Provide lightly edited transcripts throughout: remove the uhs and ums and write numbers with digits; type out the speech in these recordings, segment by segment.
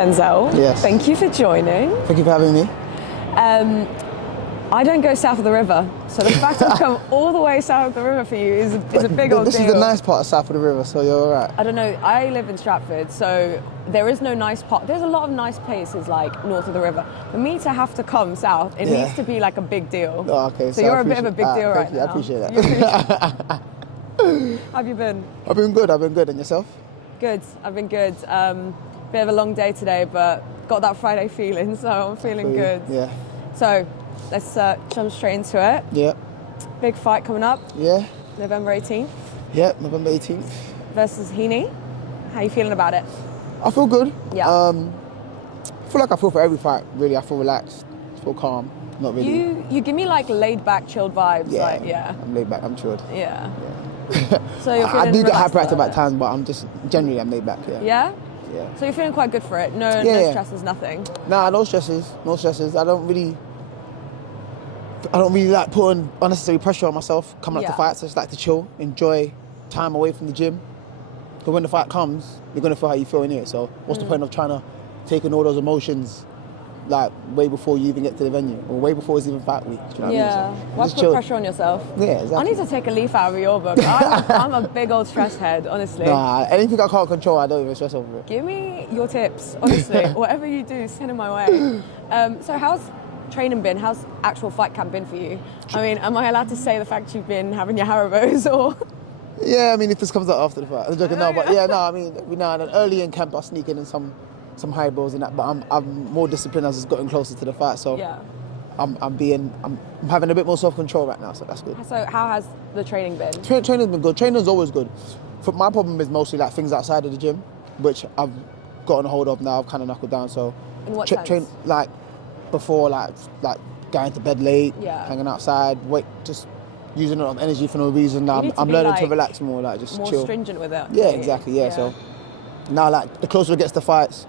Denzel. Yes. Thank you for joining. Thank you for having me. I don't go south of the river, so the fact I've come all the way south of the river for you is a big old deal. This is the nice part of south of the river, so you're all right. I don't know, I live in Stratford, so there is no nice part. There's a lot of nice places like north of the river. For me to have to come south, it needs to be like a big deal. Oh, okay. So you're a bit of a big deal right now. I appreciate that. How have you been? I've been good. And yourself? Good, I've been good. Bit of a long day today, but got that Friday feeling, so I'm feeling good. Yeah. So let's jump straight into it. Yeah. Big fight coming up. Yeah. November 18th. Yeah, November 18th. Versus Heaney. How you feeling about it? I feel good. Yeah. I feel like I feel for every fight, really. I feel relaxed, I feel calm. Not really. You give me like laid back, chilled vibes. Yeah. Like, yeah. I'm laid back, I'm chilled. Yeah. Yeah. So you're feeling I do get relaxed hyperactive about at times, but I'm just, generally I'm laid back, yeah. Yeah? Yeah. So you're feeling quite good for it? No stresses, nothing? Nah, no stresses. I don't really like putting unnecessary pressure on myself coming up to fights. I just like to chill, enjoy time away from the gym. Because when the fight comes, you're going to feel how you feel in it. So what's the point of trying to take in all those emotions like way before you even get to the venue or way before it's even fight week? Do you know what I mean? So why put pressure on yourself? Yeah, exactly. I need to take a leaf out of your book. I'm a big old stress head, honestly. Nah, anything I can't control, I don't even stress over it. Give me your tips, honestly. Whatever you do, send it my way. So how's training been? How's actual fight camp been for you? I mean, am I allowed to say the fact you've been having your Haribos or? Yeah, I mean, if this comes out after the fight. I'm joking, no, but yeah, no, I mean, early in camp I sneak in some high balls and that, but I'm more disciplined as it's gotten closer to the fight, so yeah. I'm having a bit more self-control right now, so that's good. So how has the training been? Training's been good. Training's always good. My problem is mostly like things outside of the gym, which I've gotten a hold of now. I've kind of knuckled down. So in what sense? Like before, like going to bed late, hanging outside, just using a lot of energy for no reason. Now I'm learning to relax more, like just more chill. More stringent with it. Yeah, exactly. Yeah. So now, like the closer it gets to fights,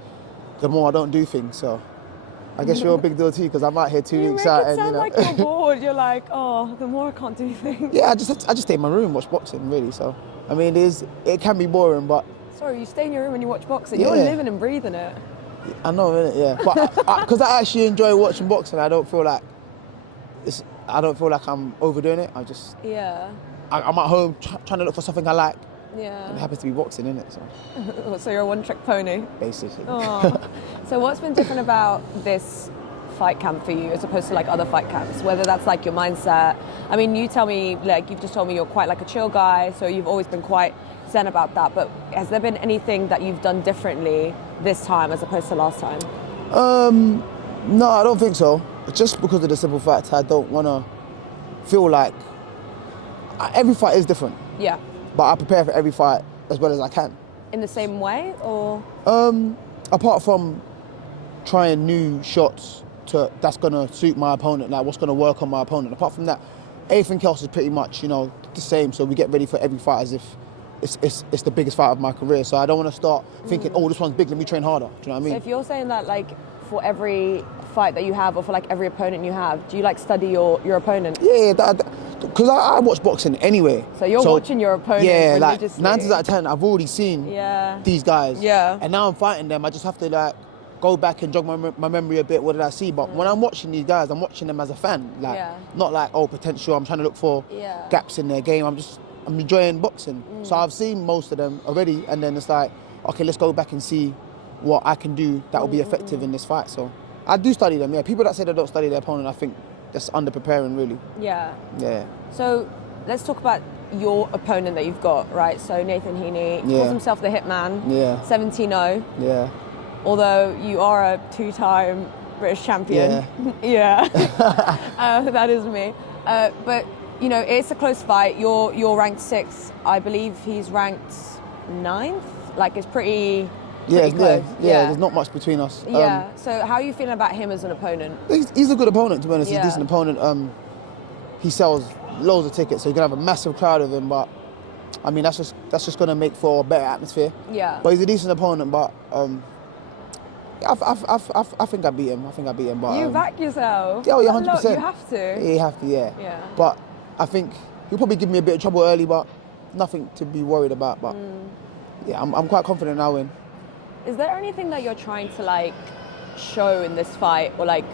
the more I don't do things. So I guess you're a big deal too, because I'm out here 2 weeks out, and you like you're bored. You're like, oh, the more I can't do things. Yeah, I just stay in my room, watch boxing, really. So I mean, it can be boring, but. Sorry, you stay in your room and you watch boxing. You're living and breathing it. I know, innit? Yeah, but because I actually enjoy watching boxing, I don't feel like I'm overdoing it. I'm at home trying to look for something I like. Yeah. And it happens to be boxing, innit? So you're a one-trick pony. Basically. So what's been different about this fight camp for you as opposed to like other fight camps? Whether that's like your mindset. I mean, you tell me, like you've just told me you're quite like a chill guy, so you've always been quite zen about that. But has there been anything that you've done differently this time as opposed to last time? No, I don't think so. Just because of the simple fact I don't want to feel like every fight is different. Yeah. But I prepare for every fight as well as I can. In the same way, or? Apart from trying new shots that's gonna suit my opponent, like what's gonna work on my opponent. Apart from that, everything else is pretty much, the same. So we get ready for every fight as if it's the biggest fight of my career. So I don't want to start thinking, oh, this one's big, let me train harder. Do you know what I mean? So if you're saying that, like, for every fight that you have, or for like every opponent you have, do you like study your opponent? Yeah, because I watch boxing anyway. So you're watching your opponent religiously. 9 times out of 10, I've already seen these guys. Yeah. And now I'm fighting them. I just have to like go back and jog my memory a bit. What did I see? But when I'm watching these guys, I'm watching them as a fan. Like, not like, oh, potential. I'm trying to look for gaps in their game. I'm enjoying boxing. So I've seen most of them already, and then it's like, okay, let's go back and see what I can do that will be effective in this fight. So I do study them, yeah. People that say they don't study their opponent, I think that's under-preparing, really. Yeah. Yeah. So let's talk about your opponent that you've got, right? So Nathan Heaney calls himself the Hitman. Yeah. 17-0. Yeah. Although you are a 2-time British champion. Yeah. That is me. But it's a close fight. You're ranked 6th. I believe he's ranked 9th. Like, it's pretty close. Yeah, there's not much between us. Yeah. So how are you feeling about him as an opponent? He's a good opponent, to be honest. He's a decent opponent. He sells loads of tickets, so you can have a massive crowd of him. But I mean, that's just going to make for a better atmosphere. Yeah. But he's a decent opponent. But I think I beat him. But you back yourself. Yeah, 100%. You have to. Yeah, you have to. Yeah. Yeah. But I think he'll probably give me a bit of trouble early, but nothing to be worried about. But yeah, I'm quite confident I'll win. Is there anything that you're trying to like show in this fight or like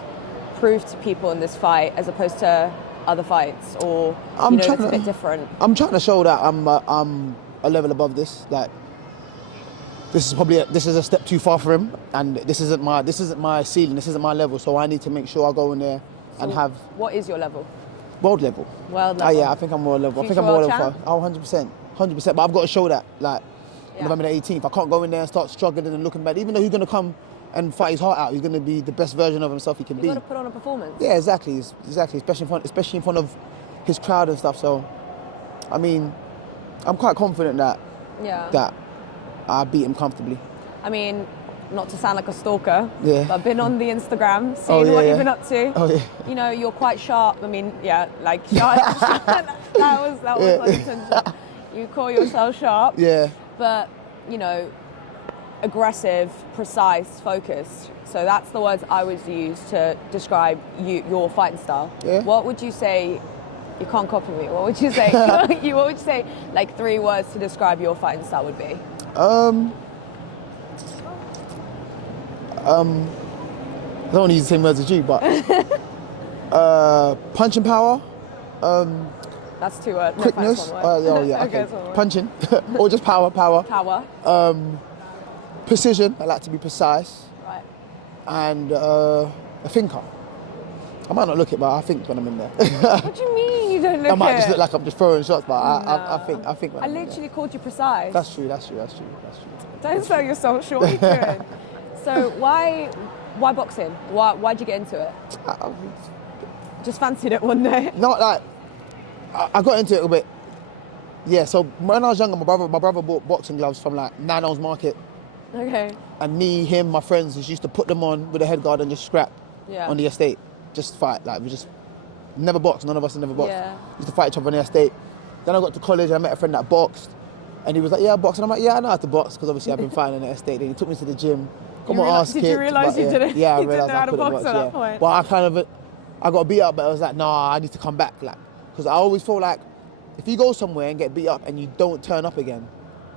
prove to people in this fight as opposed to other fights, or it's a bit different? I'm trying to show that I'm a level above this. Like this is a step too far for him, and this isn't my ceiling. This isn't my level. So I need to make sure I go in there and have. What is your level? World level. World level. Yeah, I think I'm world level. Future I think I'm world world level. Oh, 100%. But I've got to show that, like, November the 18th. I can't go in there and start struggling and looking bad. Even though he's going to come and fight his heart out, he's going to be the best version of himself he can be. You've got to put on a performance. Yeah, exactly. Especially in front of his crowd and stuff. So, I mean, I'm quite confident that I beat him comfortably. I mean, not to sound like a stalker, but I've been on the Instagram, seeing what you've been up to. Oh, yeah. You know, you're quite sharp. I mean, like sharp. that was unintentional. You call yourself sharp. Yeah. But, aggressive, precise, focused. So that's the words I would use to describe your fighting style. Yeah. What would you say? You can't copy me. What would you say? What would you say? Like 3 words to describe your fighting style would be. I don't want to use the same words as you, but punching power. That's 2 words. Quickness. Okay. Punching, or just power. Power. Precision. I like to be precise. Right. And a thinker. I might not look it, but I think when I'm in there. What do you mean you don't look it? I might just look like I'm just throwing shots, but I think when I I'm in literally there. called you precise. That's true. Don't sell yourself short. What are you doing? So why boxing? Why'd you get into it? Just fancied it one day? Not like I got into it a bit. Yeah. So when I was younger, my brother bought boxing gloves from like Nano's Market. Okay. And me, him, my friends just used to put them on with a head guard and just scrap on the estate. Just fight. Like we just never boxed. None of us had never boxed. Yeah. Used to fight each other on the estate. Then I got to college and I met a friend that boxed. And he was like, yeah, I box. And I'm like, yeah, I know how to box because obviously I've been fighting in the estate. Then he took me to the gym. Got my ass kicked. Did you realise you didn't? Yeah, I you realised didn't know how to couldn't box at that point? But I got beat up, but I was like, nah, I need to come back. Like, because I always feel like if you go somewhere and get beat up and you don't turn up again,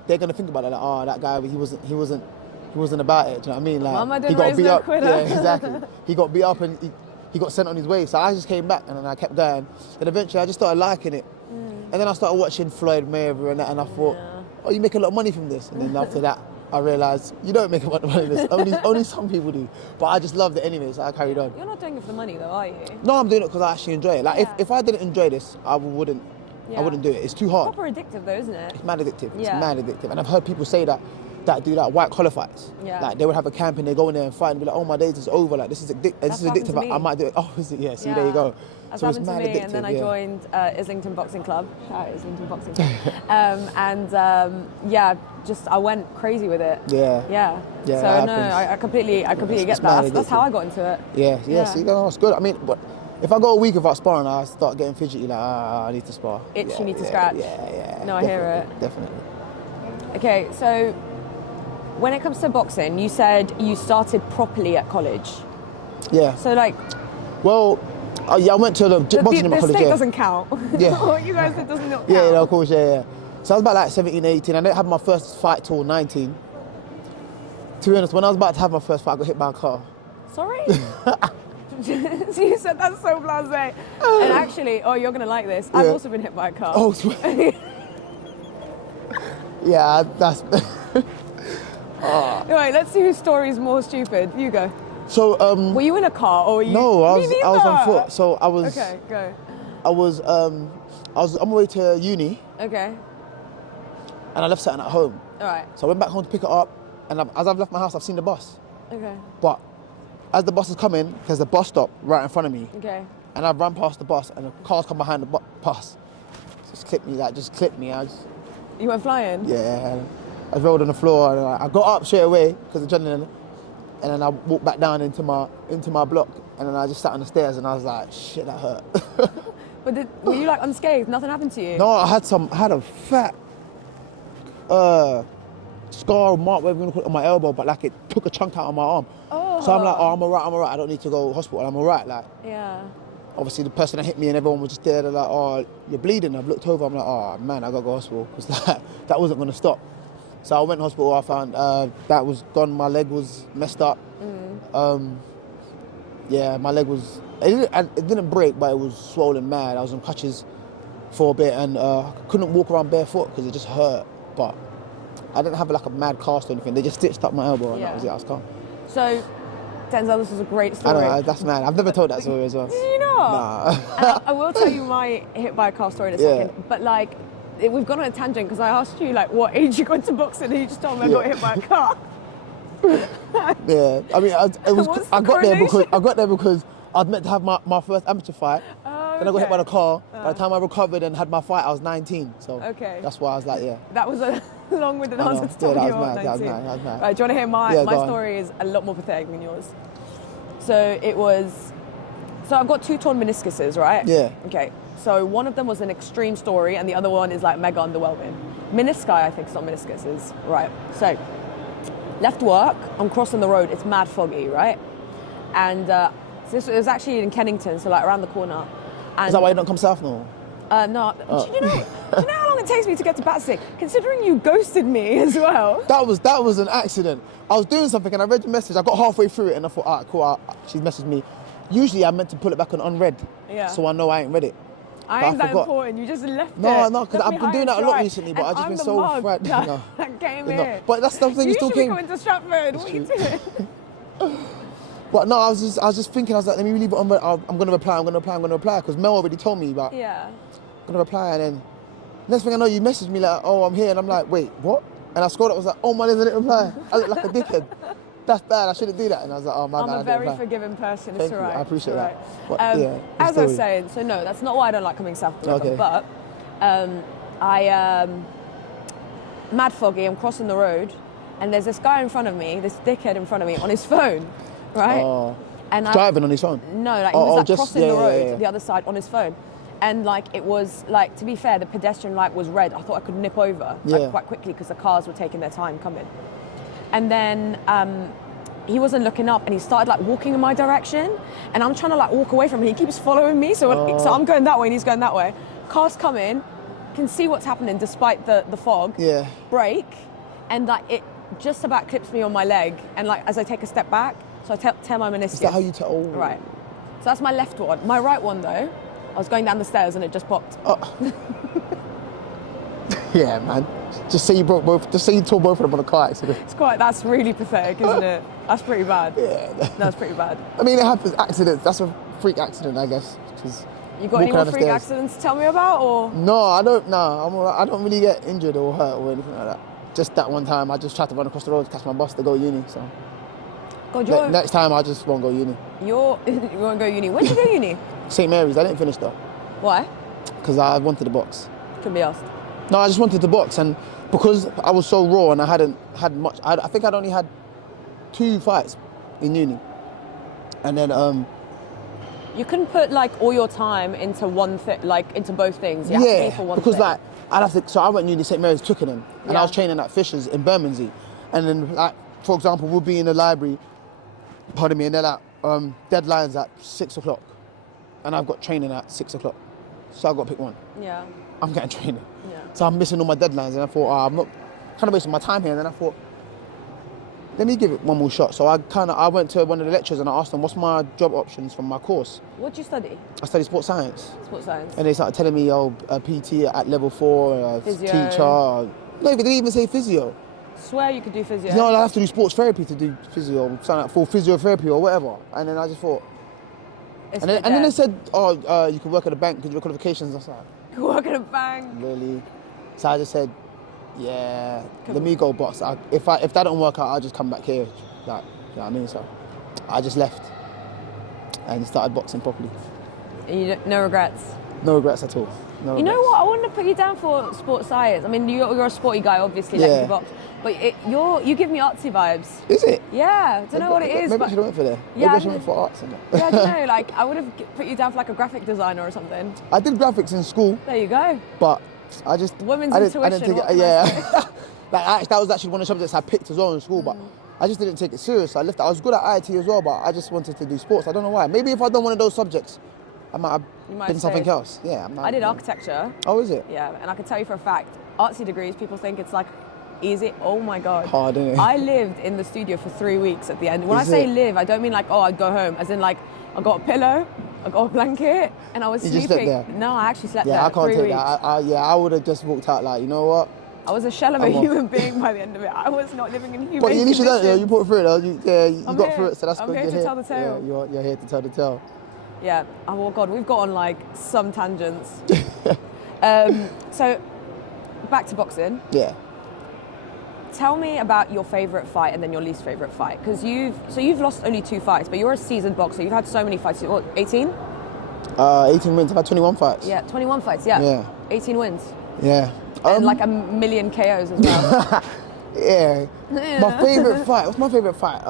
they're gonna think about it like, oh, that guy, he wasn't about it. Do you know what I mean? Like, Mama he got beat up. Quitter. Yeah, exactly. He got beat up and he got sent on his way. So I just came back and then I kept going. Then eventually I just started liking it. And then I started watching Floyd Mayweather and that, and I thought, oh, you make a lot of money from this. And then after that, I realised you don't make a lot of money from this. Only some people do. But I just loved it anyway, so I carried on. You're not doing it for the money though, are you? No, I'm doing it because I actually enjoy it. Like if I didn't enjoy this, I wouldn't do it. It's too hard. Proper addictive though, isn't it? It's mad addictive. It's mad addictive. And I've heard people say that do like white collar fights. Yeah. Like they would have a camp and they go in there and fight and be like, oh, my days is over. Like this is addictive. I might do it. Oh, is it? Yeah. See, there you go. That's so it's happened to mad me, addictive. And then I joined Islington Boxing Club. Shout out Islington Boxing Club. Just I went crazy with it. Yeah. So no, I completely get that. That's how I got into it. Yeah. See, that's good. I mean, but if I go a week without sparring, I start getting fidgety. Like, I need to spar. You need to scratch. Yeah. No, I hear it. Definitely. Okay, so when it comes to boxing, you said you started properly at college. Yeah. So like. Well, I went to the boxing in my college. The state doesn't count. Yeah. What you guys said does not count. Yeah, of course, yeah. So I was about like 17, 18. I didn't have my first fight till 19. To be honest, when I was about to have my first fight, I got hit by a car. Sorry? You said that's so blasé. And actually, you're going to like this. I've also been hit by a car. Oh, yeah, that's... Anyway, let's see whose story is more stupid. You go. So, were you in a car or were you... No, I was on foot. So I was... Okay, go. I was on my way to uni. Okay. And I left something at home. All right. So I went back home to pick it up. And as I've left my house, I've seen the bus. Okay. But as the bus is coming, there's a bus stop right in front of me. Okay. And I've run past the bus and the cars come behind the bus. Just clipped me. You went flying? Yeah. I rolled on the floor and I got up straight away because of adrenaline. And then I walked back down into my block. And then I just sat on the stairs and I was like, shit, that hurt. But were you like unscathed? Nothing happened to you? No, I had a fat scar or mark, whatever you want to call it, on my elbow, but like it took a chunk out of my arm. Oh. So I'm like, I'm alright. I don't need to go to hospital. I'm alright. Like, yeah. Obviously, the person that hit me and everyone was just there. They're like, oh, you're bleeding. I've looked over. I'm like, oh man, I gotta go to hospital because that wasn't gonna stop. So I went to hospital. I found that was gone. My leg was messed up. Yeah, my leg was. It didn't break, but it was swollen mad. I was on crutches for a bit, and I couldn't walk around barefoot because it just hurt. But I didn't have like a mad cast or anything. They just stitched up my elbow, and that was it. I was calm. So, Denzel, this is a great story. I know, that's mad. I've never told that story as well. Did you not? Nah. I will tell you my hit by a car story in a second. But like, we've gone on a tangent because I asked you like what age you got into boxing, and you just told me I got hit by a car. Yeah, I mean, I got there because I'd meant to have my first amateur fight. Then I got hit by the car. By the time I recovered and had my fight, I was 19. So that's why I was like, That was a long-winded answer to tell you about 19. That was mad. Right, do you want to hear my story? Is a lot more pathetic than yours. So I've got 2 torn meniscuses, right? Yeah. Okay. So one of them was an extreme story, and the other one is like mega underwhelming. Menisci, I think, it's not meniscuses, right? So left work, I'm crossing the road. It's mad foggy, right? And so it was actually in Kennington, so like around the corner. And is that why you don't come south now? No. Do you know how long it takes me to get to Battersea? Considering you ghosted me as well. That was an accident. I was doing something and I read your message. I got halfway through it and I thought, all right, cool. She's messaged me. Usually I meant to put it back on unread, so I know I ain't read it. I ain't that important. You just left it. No, because I've been doing that a lot recently, but I've just been so frightened. That came here. But that's something you still came. You should be coming to Stratford. What are you doing? But no, I was just thinking. I was like, let me leave it on. I'm gonna reply. Because Mel already told me about. Yeah. I'm gonna reply, and then next thing I know, you messaged me like, oh, I'm here, and I'm like, wait, what? And I scrolled up, I was like, oh man, I didn't reply. I look like a dickhead. That's bad. I shouldn't do that. And I was like, oh my bad. I'm a very forgiving person. It's alright. I appreciate that. But, as I was saying, so no, that's not why I don't like coming south. Okay. But mad foggy. I'm crossing the road, and there's this guy in front of me, this dickhead in front of me, on his phone, right? Oh. And driving on his phone? No, like he was like crossing the road to the other side on his phone. And like it was like, to be fair, the pedestrian light was red. I thought I could nip over quite quickly because the cars were taking their time coming. And then he wasn't looking up and he started like walking in my direction, and I'm trying to like walk away from him. He keeps following me, so I'm going that way and he's going that way. Cars come in, can see what's happening despite the fog. Yeah. Brake, and like it just about clips me on my leg. And like as I take a step back, so I tear my meniscus. Is that how you tell? Oh. Right. So that's my left one. My right one though, I was going down the stairs and it just popped. Oh. Yeah, man. Just say you tore both of them on a car accident. That's really pathetic, isn't it? That's pretty bad. Yeah. That's pretty bad. I mean, it happens, accidents. That's a freak accident, I guess. You got any more freak accidents to tell me about, or? No, I don't. No, I'm all right. I don't really get injured or hurt or anything like that. Just that one time, I just tried to run across the road to catch my bus to go uni, so. God, next time, I just won't go uni. You won't go uni? When did you go uni? St. Mary's. I didn't finish though. Why? Because I wanted to box. Can be asked. No, I just wanted to box, and because I was so raw and I hadn't had much, I think I'd only had 2 fights in uni. And then you couldn't put like all your time into one thing, like into both things. You have to be for one because thing. like I'd have to. So I went uni St. Mary's Twickenham, and I was training at Fisher's in Bermondsey. And then, like for example, we'll be in the library. Pardon me, and they're like deadlines at 6 o'clock, and I've got training at 6 o'clock, so I've got to pick one. Yeah. I'm getting training. Yeah. So I'm missing all my deadlines, and I thought, I'm not kind of wasting my time here. And then I thought, let me give it one more shot. So I went to one of the lecturers and I asked them, what's my job options from my course? What did you study? I studied sports science. Sports science. And they started telling me, PT at level 4, physio. Teacher. No, they didn't even say physio. Swear you could do physio. No, I have to do sports therapy to do physio, something like for physiotherapy or whatever. And then I just thought, and then they said, you can work at a bank because your qualifications. I was like, you can work at a bank? Really? So I just said, yeah, let me go box. If that don't work out, I'll just come back here. Like, you know what I mean? So I just left and started boxing properly. And no regrets? No regrets at all. No you regrets. know what? I want to put you down for sports science. I mean, you're a sporty guy, obviously, like you box. But you give me artsy vibes. Is it? Yeah, I don't know what it is. Maybe I should have went for there. Yeah, maybe I should have went for arts. And that. Yeah, I don't know. Like, I would have put you down for like a graphic designer or something. I did graphics in school. There you go. But I just... Women's intuition. I didn't take it, yeah. Like, that was actually one of the subjects I picked as well in school, but I just didn't take it serious. I left it. I was good at IT as well, but I just wanted to do sports. I don't know why. Maybe if I'd done one of those subjects, I might have been something else. Yeah, I did architecture. Oh, is it? Yeah, and I can tell you for a fact, artsy degrees, people think it's like easy. Oh my God. Hard, innit? I lived in the studio for 3 weeks at the end. When I say live, I don't mean like, oh, I'd go home. As in like, I got a pillow, I got a blanket, and I was sleeping. You just slept there? No, I actually slept there. Yeah, I can't 3 take weeks. that. I would have just walked out like, you know what? I was a shell of a human being by the end of it. I was not living in human But at least you conditions. you put through it though. You got through it, so that's I'm good. here to tell the tale. Yeah, you're here to tell the tale. Yeah. Oh God, we've got on like some tangents. So back to boxing. Yeah. Tell me about your favourite fight and then your least favourite fight. Because you've lost only 2 fights, but you're a seasoned boxer. You've had so many fights. What, 18? 18 wins. I've had 21 fights. Yeah, 21 fights. Yeah. Yeah. 18 wins. Yeah. And like a million KOs as well. Yeah. My favourite fight. What's my favourite fight?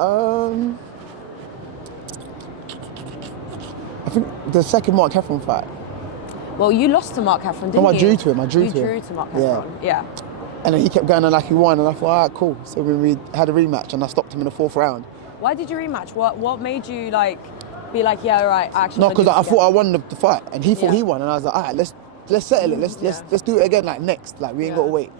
I think the second Mark Heffron fight. Well, you lost to Mark Heffron, didn't you? No, I drew to him. You drew to Mark Heffron. Yeah. And then he kept going on like he won, and I thought, all right, cool. So we had a rematch, and I stopped him in the 4th round. Why did you rematch? What made you like be like, yeah, all right, actually? No, because I thought I won the fight, and he thought he won, and I was like, all right, let's settle it. Let's do it again, like next. Like we ain't got to wait.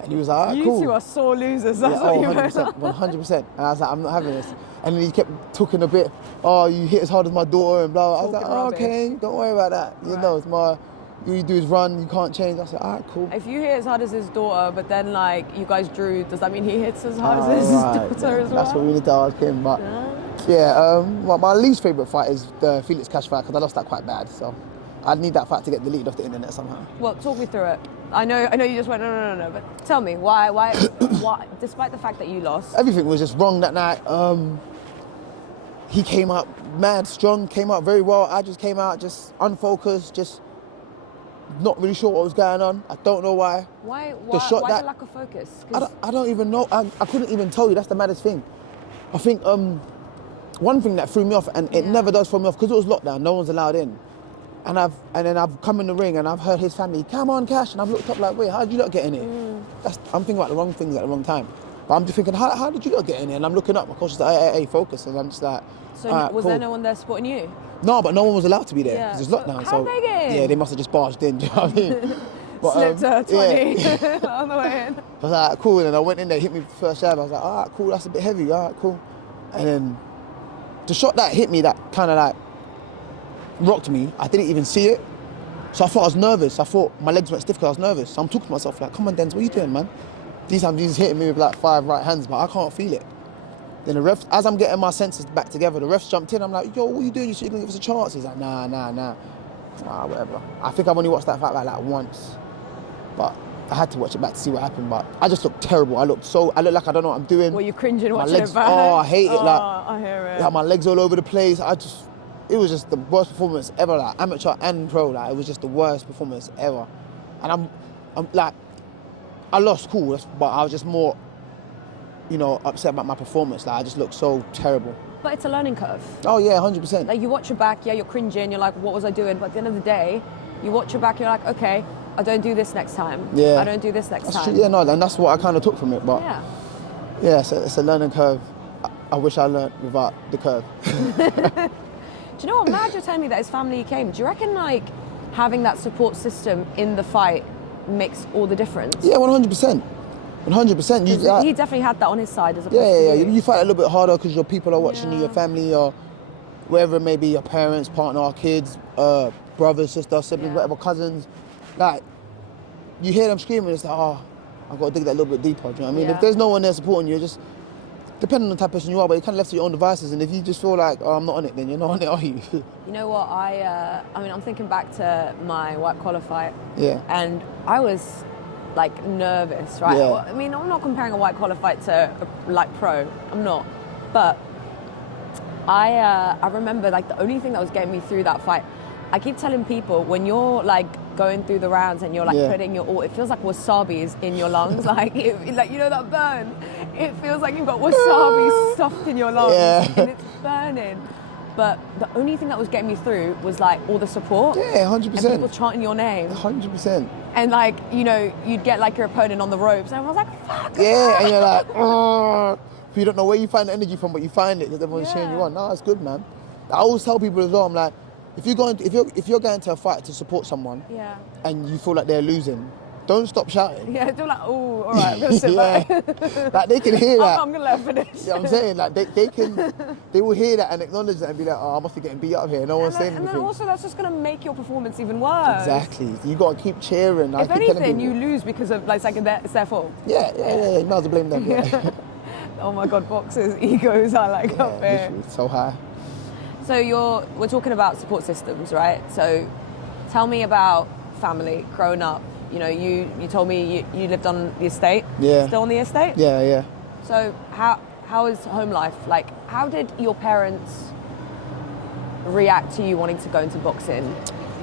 And he was like, all right, cool. You two are sore losers. That's what you 100%, 100%. And I was like, I'm not having this. And then he kept talking a bit. Oh, you hit as hard as my daughter, and blah. I was like, oh, okay, don't worry about that. You know, it's my. You do is run, you can't change. I said, all right, cool. If you hit as hard as his daughter, but then like you guys drew, does that mean he hits as hard as his daughter as well? That's what we need to ask him. But my least favourite fight is the Felix Cash fight because I lost that quite bad. So I'd need that fight to get deleted off the internet somehow. Well, talk me through it. I know you just went no, but tell me why, despite the fact that you lost. Everything was just wrong that night. He came out mad strong, came out very well. I just came out just unfocused, just not really sure what was going on. I don't know why. Why the lack of focus? I don't even know. I couldn't even tell you. That's the maddest thing. I think one thing that threw me off, and it never does throw me off, because it was lockdown, no one's allowed in. And then I've come in the ring and I've heard his family, come on, Cash, and I've looked up like, wait, how did you not get in here? I'm thinking about the wrong things at the wrong time. But I'm just thinking, how did you not get in here? And I'm looking up, my coach is like, hey, focus. And I'm just like, so was there no one there supporting you? No, but no one was allowed to be there because it's lockdown. How'd they get in? Yeah, they must have just barged in, do you know what I mean? But, slipped 20 on the way in. I was like, cool, and then I went in there, hit me the first jab. I was like, all right, cool, that's a bit heavy, all right, cool. And then the shot that hit me, that kind of like rocked me, I didn't even see it. So I thought I was nervous. I thought my legs went stiff because I was nervous. So I'm talking to myself like, come on, Denzel, what are you doing, man? These times he's hitting me with like 5 right hands, but I can't feel it. Then the ref, as I'm getting my senses back together, the refs jumped in. I'm like, yo, what are you doing? You should give us a chance. He's like, nah. Whatever. I think I've only watched that fight like once. But I had to watch it back to see what happened. But I just looked terrible. I looked like I don't know what I'm doing. Were you cringing watching legs, it back? Oh, I hate it. Like, I hear it. Like my legs all over the place. It was just the worst performance ever, like amateur and pro. Like it was just the worst performance ever. And I'm like, I lost, cool, but I was just more, upset about my performance. Like I just looked so terrible. But it's a learning curve. Oh yeah, 100%. Like you watch your back, you're cringing, you're like, what was I doing? But at the end of the day, you watch your back, you're like, okay, I don't do this next time. Yeah. I don't do this next time. True. Yeah, no, and that's what I kind of took from it. But yeah, it's a learning curve. I wish I learned without the curve. Do you know what? Mad, you're telling me that his family came. Do you reckon like having that support system in the fight makes all the difference? Yeah, 100%. 100%. He definitely had that on his side as opposed to you. You fight a little bit harder because your people are watching you, your family, or wherever it may be, your parents, partner, or kids, brothers, sisters, siblings, whatever, cousins. Like, you hear them screaming, it's like, oh, I've got to dig that a little bit deeper. Do you know what I mean? If there's no one there supporting you, just depending on the type of person you are, but you're kind of left to your own devices. And if you just feel like, oh, I'm not on it, then you're not on it, are you? You know what? I'm thinking back to my white collar fight. Yeah. And I was like nervous, right? Yeah. Well, I mean, I'm not comparing a white collar fight to like pro. I'm not. But I remember like the only thing that was getting me through that fight. I keep telling people when you're like going through the rounds and you're like putting your all, it feels like wasabi is in your lungs, like that burn. It feels like you've got wasabi stuffed in your lungs and it's burning. But the only thing that was getting me through was like all the support. Yeah, 100%. And people chanting your name. 100%. And like, you'd get like your opponent on the ropes and I was like, fuck. Yeah, and you're like, oh. You don't know where you find the energy from, but you find it because everyone's cheering you on. No, it's good, man. I always tell people as well, I'm like, if you're going to a fight to support someone and you feel like they're losing, don't stop shouting. Yeah, they're like, oh, all right, I'm gonna sit back. Like they can hear that. I'm gonna let her finish. You know what I'm saying? Like they will hear that and acknowledge that and be like, oh, I must be getting beat up here. No one's saying anything. And then also that's just gonna make your performance even worse. Exactly. You gotta keep cheering. If anything, you lose because of like it's their fault. Yeah. You might as well blame them. Yeah. Oh my God, boxers' egos are like up there. So high. So we're talking about support systems, right? So tell me about family, growing up. You know, you told me you lived on the estate. Yeah. Still on the estate? Yeah. So how is home life? Like, how did your parents react to you wanting to go into boxing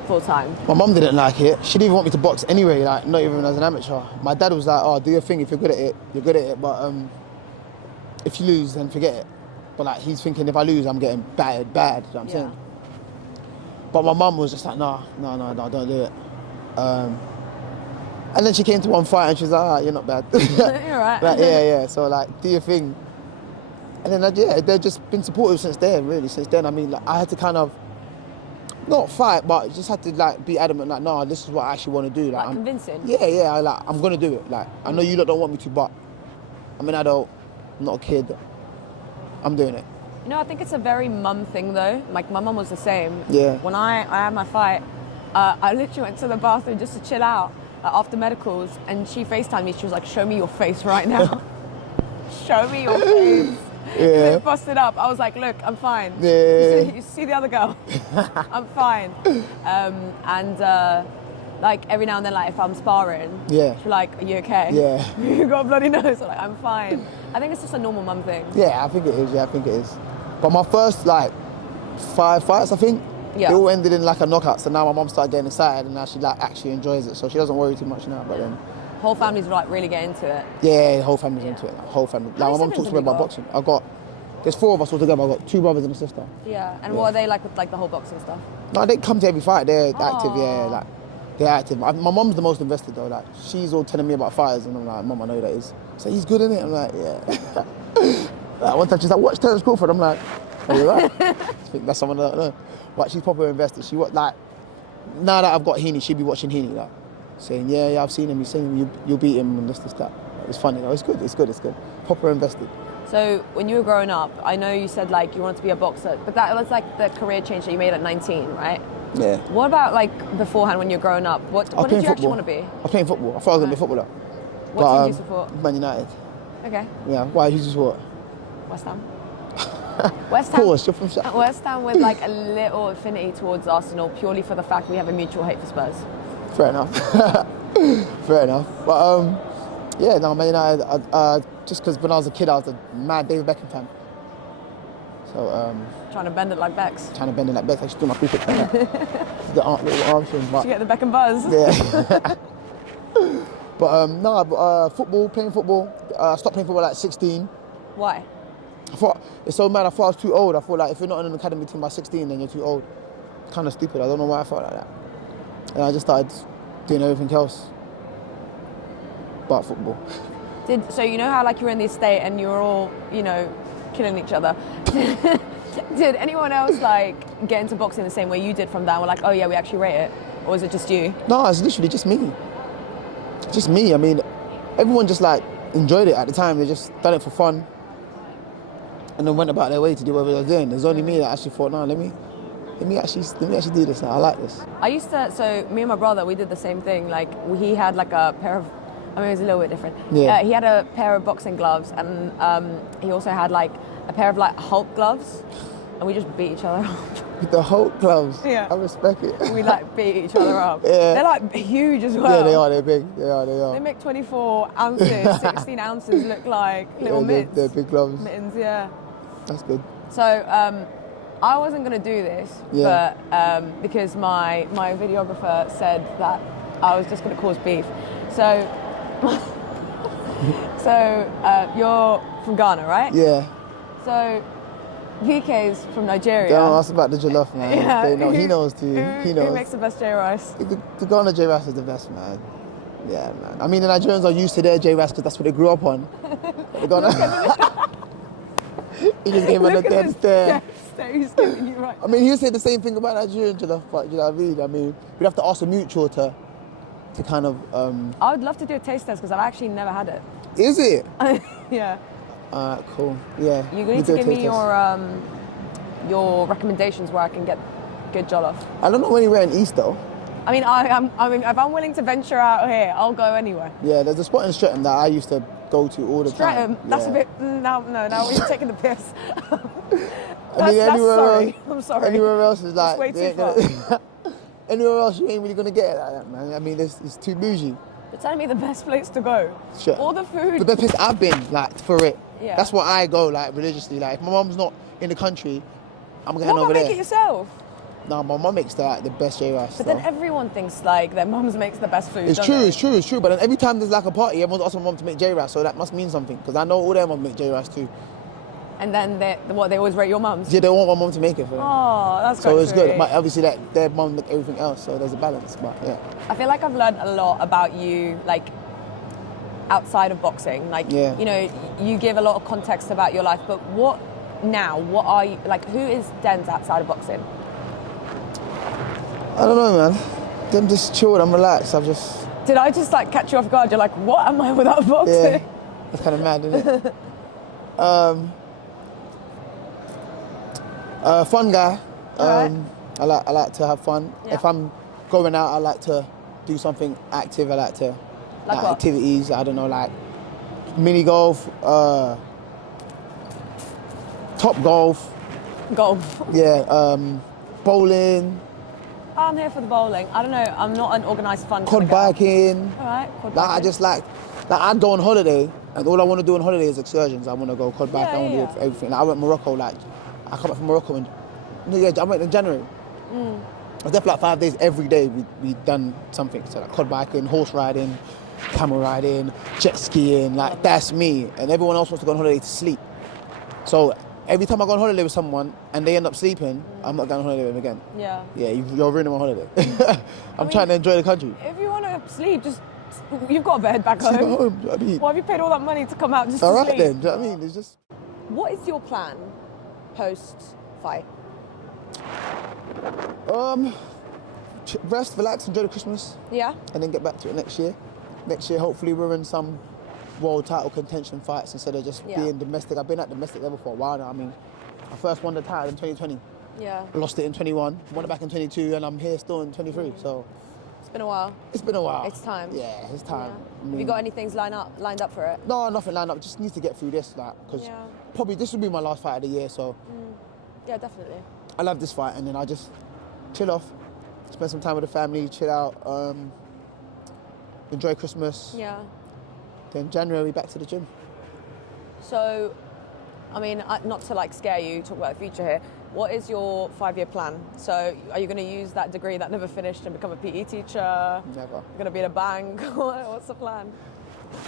full time? My mum didn't like it. She didn't even want me to box anyway, like not even as an amateur. My dad was like, oh, do your thing. If you're good at it, you're good at it. But if you lose, then forget it. But like he's thinking if I lose, I'm getting battered bad. You know what I'm saying? But my mum was just like, no, don't do it. And then she came to one fight and she was like, ah, you're not bad. You're right. Like, yeah. So like, do your thing. And then they've just been supportive since then, really. Since then, I mean, like, I had to kind of, not fight, but just had to like be adamant, like, no, this is what I actually want to do. Like convincing? Yeah, I'm going to do it. Like, I know you lot don't want me to, but I'm an adult, I'm not a kid. I'm doing it. You know, I think it's a very mum thing though. Like my mum was the same. Yeah. When I had my fight, I literally went to the bathroom just to chill out after medicals, and she FaceTimed me. She was like, show me your face right now. Show me your face. Yeah. It busted up. I was like, look, I'm fine. Yeah. You see the other girl? I'm fine. Like every now and then, like if I'm sparring, she's like, are you okay? Yeah. You got a bloody nose. I'm like, I'm fine. I think it's just a normal mum thing. Yeah, I think it is. But my first like 5 fights, I think, they all ended in like a knockout. So now my mum started getting excited, and now she like actually enjoys it. So she doesn't worry too much now. But then whole family's like really get into it. Yeah, the whole family's into it. Like, whole family. Like my mum talks to me about boxing. There's 4 of us all together. I've got 2 brothers and a sister. Yeah. And what are they like with like the whole boxing stuff? No, they come to every fight. They're active. Yeah, like they're active. My mum's the most invested though. Like she's all telling me about fighters, and I'm like, Mum, I know who that is. So he's good in it. I'm like, yeah. Like, one time she's like, watch Terence Crawford. I'm like, are you right? I think that's someone I don't know. But she's proper invested. She like now that I've got Heaney, she'd be watching Heaney, like saying, yeah, I've seen him. He's saying you'll beat him and this that. It's funny though. It's good. Proper invested. So when you were growing up, I know you said like you wanted to be a boxer, but that was like the career change that you made at 19, right? Yeah. What about like beforehand when you're growing up? What did you actually want to be? I was playing football. I thought I was going to be a footballer. What team do you support? Man United. Okay. Yeah. Why? Who do you support? West Ham. West Ham. Of course, you're from Sheffield. West Ham with like a little affinity towards Arsenal purely for the fact we have a mutual hate for Spurs. Fair enough. But yeah, no, Man United. Just because when I was a kid, I was a mad David Beckham fan. So trying to bend it like Becks. I used to do my free kick like that. The little arm thing. Did you get the Beckham buzz? Yeah. But football, playing football. I stopped playing football at 16. Why? I thought it's so mad. I thought I was too old. I thought like if you're not in an academy team by 16, then you're too old. Kind of stupid. I don't know why I felt like that. And I just started doing everything else but football. So you know how like you were in the estate and you were all, you know, killing each other. Did anyone else like get into boxing the same way you did from that? We're like, oh yeah, we actually rate it, or was it just you? No, it's literally just me. Just me. I mean, everyone just like enjoyed it at the time. They just done it for fun, and then went about their way to do whatever they were doing. There's only me that actually thought, no, let me actually do this. Now. I like this. So me and my brother, we did the same thing. Like he had like a pair of, I mean, it was a little bit different. Yeah. He had a pair of boxing gloves, and he also had like a pair of like Hulk gloves, and we just beat each other up. With the Hulk gloves? Yeah. I respect it. We like beat each other up. Yeah. They're like huge as well. Yeah, they are. They're big. They are. They make 24 ounces, 16 ounces look like little mitts. They're big gloves. Mittens, yeah. That's good. So I wasn't going to do this, but because my videographer said that I was just going to cause beef. So you're from Ghana, right? Yeah. So VK's from Nigeria. Don't ask about the jollof, man. Yeah. He knows too. He knows. Who makes the best J rice? The Ghana J rice is the best, man. Yeah, man. I mean, the Nigerians are used to their J rice because that's what they grew up on. The Ghana. He just gave him a dead stare. He's giving you right. I mean, he'll say the same thing about Nigerian jollof, but you know what I mean? I mean, we'd have to ask a mutual to to kind of. I would love to do a taste test because I've actually never had it. Is it? Yeah. Cool. Yeah. You need to give me your recommendations where I can get good jollof. I don't know anywhere in East though. I mean, if I'm willing to venture out here, I'll go anywhere. Yeah, there's a spot in Streatham that I used to go to all the time. Streatham? That's a bit... No, you're taking the piss. I'm sorry. Anywhere else is like... It's way too far. Anywhere else you ain't really gonna get it like that, man. I mean, it's too bougie. You're telling me the best place to go. Sure. All the food. The best place I've been, like, for it. Yeah. That's what I go, like, religiously. Like, if my mum's not in the country, I'm going over there. Make it yourself. No, my mum makes the best J-rice. But then everyone thinks like their mums makes the best food. It's true. But then every time there's like a party, everyone's asking my mum to make J-rice, so that must mean something. Because I know all their mums make J-rice too. And then they always rate your mums? Yeah, they want my mum to make it for them. Oh, that's so quite it's good. But obviously, their mum make everything else, so there's a balance. But yeah. I feel like I've learned a lot about you, like outside of boxing. Like, you know, you give a lot of context about your life. But what are you like? Who is Denz outside of boxing? I don't know, man. I'm just chilled, I'm relaxed, Did I just like catch you off guard? You're like, what am I without boxing? Yeah, that's kind of mad, isn't it? Fun guy. Right. I like to have fun. Yeah. If I'm going out, I like to do something active. I like to like what? Activities. I don't know, like mini golf, top golf. Golf. Yeah, bowling. I'm here for the bowling. I don't know. I'm not an organised fun. Quad biking. All right, quad biking. I just like I'd go on holiday, and all I want to do on holiday is excursions. I want to go quad bike. I want to do everything. Like, I went to Morocco. Like I come back from Morocco I went in January. I was there for like 5 days. Every day we done something. So like quad biking, horse riding, camel riding, jet skiing. Like that's me. And everyone else wants to go on holiday to sleep. So every time I go on holiday with someone and they end up sleeping, I'm not going on holiday with them again. Yeah. Yeah, you're ruining my holiday. I'm trying to enjoy the country. If you want to sleep, you've got a bed back home. I mean, why have you paid all that money to come out just all to right sleep? then, do you know what I mean? It's just... What is your plan post-fight? Rest, relax, enjoy the Christmas. Yeah. And then get back to it next year. Next year, hopefully we're in some world title contention fights instead of just being domestic. I've been at domestic level for a while now. I mean, I first won the title in 2020. Yeah. Lost it in 21, won it back in 22, and I'm here still in 23. So it's been a while. It's been a while. It's time. Yeah, it's time. Yeah. Have you got any things lined up for it? No, nothing lined up. Just need to get through this, like, because probably this will be my last fight of the year. So yeah, definitely. I love this fight, and then I just chill off, spend some time with the family, chill out, enjoy Christmas. Yeah. Then January back to the gym. So, I mean, not to like scare you, talk about the future here. What is your 5-year plan? So, are you going to use that degree that never finished and become a PE teacher? Never. You're going to be in a bank? What's the plan?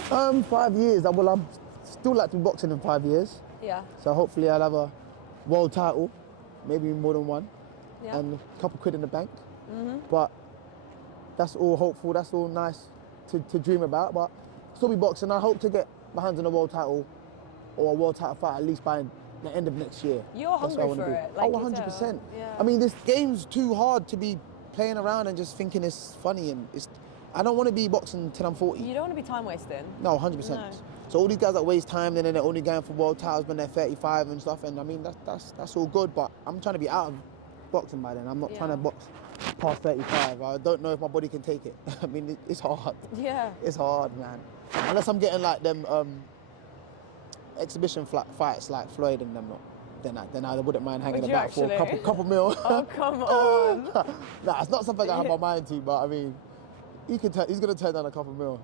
5 years. Well, I'm still like to be boxing in 5 years. Yeah. So hopefully I'll have a world title, maybe more than one, yeah. and a couple quid in the bank. But that's all hopeful. That's all nice to dream about. But still be boxing. I hope to get my hands on a world title or a world title fight at least by the end of next year. You're hungry for it. Like 100%. Yeah. I mean, this game's too hard to be playing around and just thinking it's funny. And I don't want to be boxing till I'm 40. You don't want to be time wasting. No, 100%. No. So all these guys that waste time and then they're only going for world titles when they're 35 and stuff. And I mean, that's all good. But I'm trying to be out of boxing by then. I'm not trying to box past 35. I don't know if my body can take it. I mean, it's hard. Yeah. It's hard, man. Unless I'm getting like them exhibition fights like Floyd and them, then I wouldn't mind hanging about for a couple mil. Oh, come on. Nah, it's not something I have my mind to, but I mean, he's going to turn down a couple mil.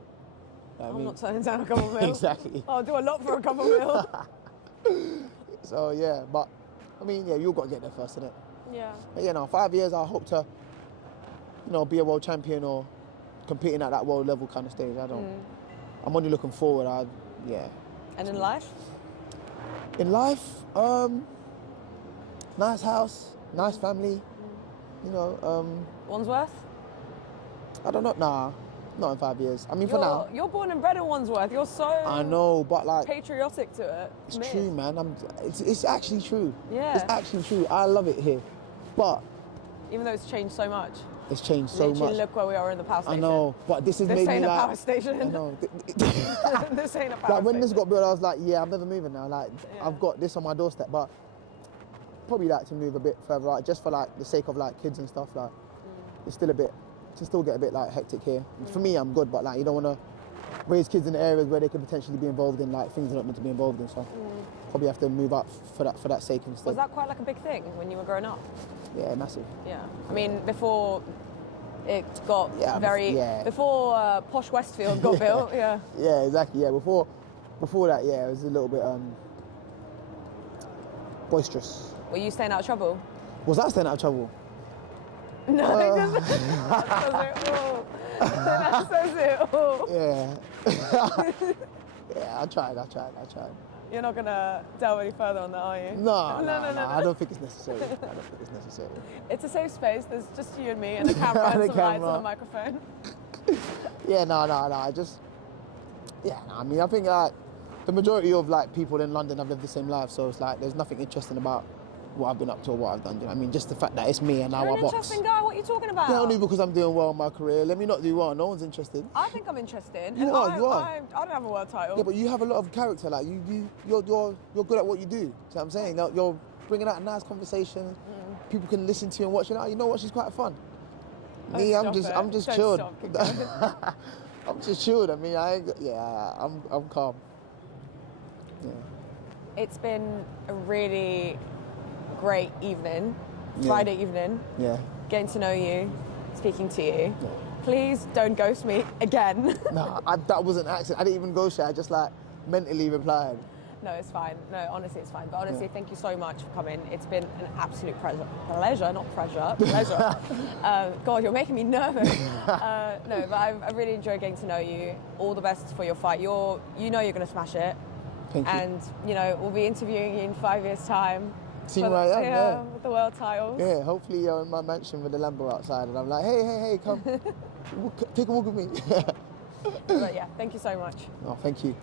I'm not turning down a couple mil. Exactly. I'll do a lot for a couple mil. So, yeah, but, I mean, yeah, you've got to get there first, innit? Yeah. But, yeah, no, 5 years, I hope to, be a world champion or competing at that world level kind of stage. I'm only looking forward, yeah. And in life? In life, nice house, nice family, Wandsworth? I don't know, nah, not in 5 years. I mean, for now. You're born and bred in Wandsworth. You're so... I know, but like... patriotic to it. It's true, man. It's actually true. Yeah. It's actually true. I love it here. But... even though it's changed so much. It's changed so Literally, much. look where we are in the power station. I know, but this has made me ain't a like. power station. I know. This ain't a power Like when station. this got built, I was like, yeah, I'm never moving now. Like Yeah. I've got this on my doorstep, but probably like to move a bit further out, just for like the sake of like kids and stuff. Like it's still a bit, to still get a bit like hectic here. For me, I'm good, but like you don't want to raise kids in areas where they could potentially be involved in like things they're not meant to be involved in. So probably have to move up for that sake instead. Was that quite like a big thing when you were growing up? Yeah, massive. Yeah. I mean, before it got before Posh Westfield got built. Yeah. Yeah, exactly. Yeah, before that, yeah, it was a little bit boisterous. Were you staying out of trouble? Was I staying out of trouble? No, that says it all. That says it all. Yeah. Yeah, I tried. You're not gonna delve any further on that, are you? No, I don't think it's necessary. It's a safe space. There's just you and me and a camera and some lights and a microphone. Yeah, no. I mean, I think like the majority of like people in London have lived the same life, so it's like there's nothing interesting about what I've been up to or what I've done. You know what I mean, just the fact that it's me and now I box. You're an interesting guy. What are you talking about? Yeah, only because I'm doing well in my career. Let me not do well. No one's interested. I think I'm interested. You are. I don't have a world title. Yeah, but you have a lot of character. Like you're good at what you do. See what I'm saying? You're bringing out a nice conversation. People can listen to you and watch it. You know what? She's quite fun. Me, I'm just chilled. I'm just chilled. I mean, I'm calm. Yeah. It's been a really great evening, Friday evening. Yeah. Getting to know you, speaking to you. Yeah. Please don't ghost me again. No, that was an accident. I didn't even ghost you. I just like mentally replied. No, it's fine. No, honestly, it's fine. But honestly, thank you so much for coming. It's been an absolute pleasure. God, you're making me nervous. No, but I really enjoyed getting to know you. All the best for your fight. You know you're going to smash it. Thank you. And, we'll be interviewing you in 5 years' time. See where I am, yeah. With the world titles. Yeah, hopefully you're in my mansion with the Lambo outside and I'm like, hey, come. Take a walk with me. But yeah, thank you so much. No, thank you.